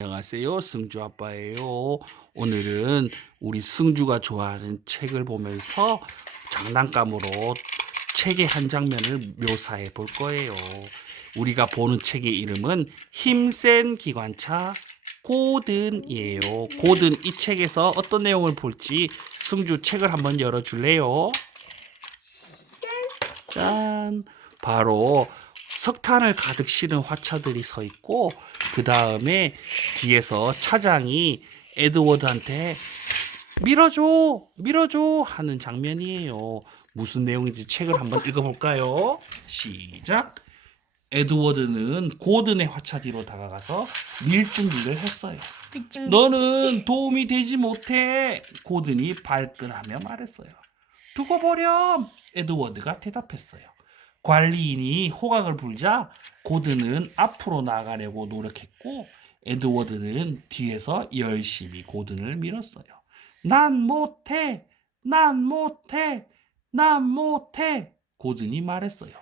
안녕하세요. 승주 아빠예요. 오늘은 우리 승주가 좋아하는 책을 보면서 장난감으로 책의 한 장면을 묘사해 볼 거예요. 우리가 보는 책의 이름은 힘센 기관차 고든이에요. 고든 이 책에서 어떤 내용을 볼지 승주 책을 한번 열어 줄래요? 짠! 바로 석탄을 가득 실은 화차들이 서 있고 그 다음에 뒤에서 차장이 에드워드한테 밀어줘, 밀어줘 하는 장면이에요. 무슨 내용인지 책을 한번 읽어볼까요? 시작. 에드워드는 고든의 화차 뒤로 다가가서 밀 준비를 했어요. 너는 도움이 되지 못해. 고든이 발끈하며 말했어요. 두고 보렴. 에드워드가 대답했어요. 관리인이 호각을 불자 고든은 앞으로 나가려고 노력했고 에드워드는 뒤에서 열심히 고든을 밀었어요. 난 못해. 난 못해. 난 못해. 고든이 말했어요.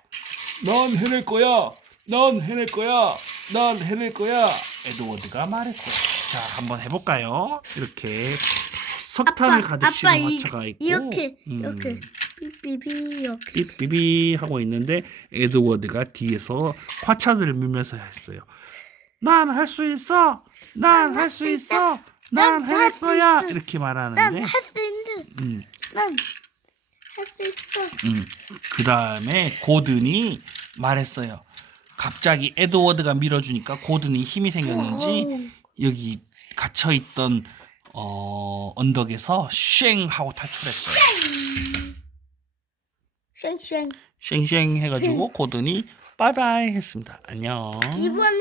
난 해낼 거야. 난 해낼 거야. 난 해낼 거야. 에드워드가 말했어요. 자, 한번 해볼까요? 이렇게 석탄을 아빠, 가득 실은 아빠, 이- 화차가 있고 이렇게 음, 이렇게 삐삐삐 이렇게 삐삐삐 하고 있는데 에드워드가 뒤에서 화차들을 밀면서 했어요. 난 할 수 있어. 난 할 수 있어. 난 난 해낼 할수 거야. 있어. 이렇게 말하는데 난할수 있는 음, 난 할 수 있어 음. 그 다음에 고든이 말했어요. 갑자기 에드워드가 밀어주니까 고든이 힘이 생겼는지 여기 갇혀 있던 어, 언덕에서 쉥 하고 탈출했어요. 쉥쉥 쉥쉥 해가지고 고든이 바이바이 했습니다. 안녕. 이번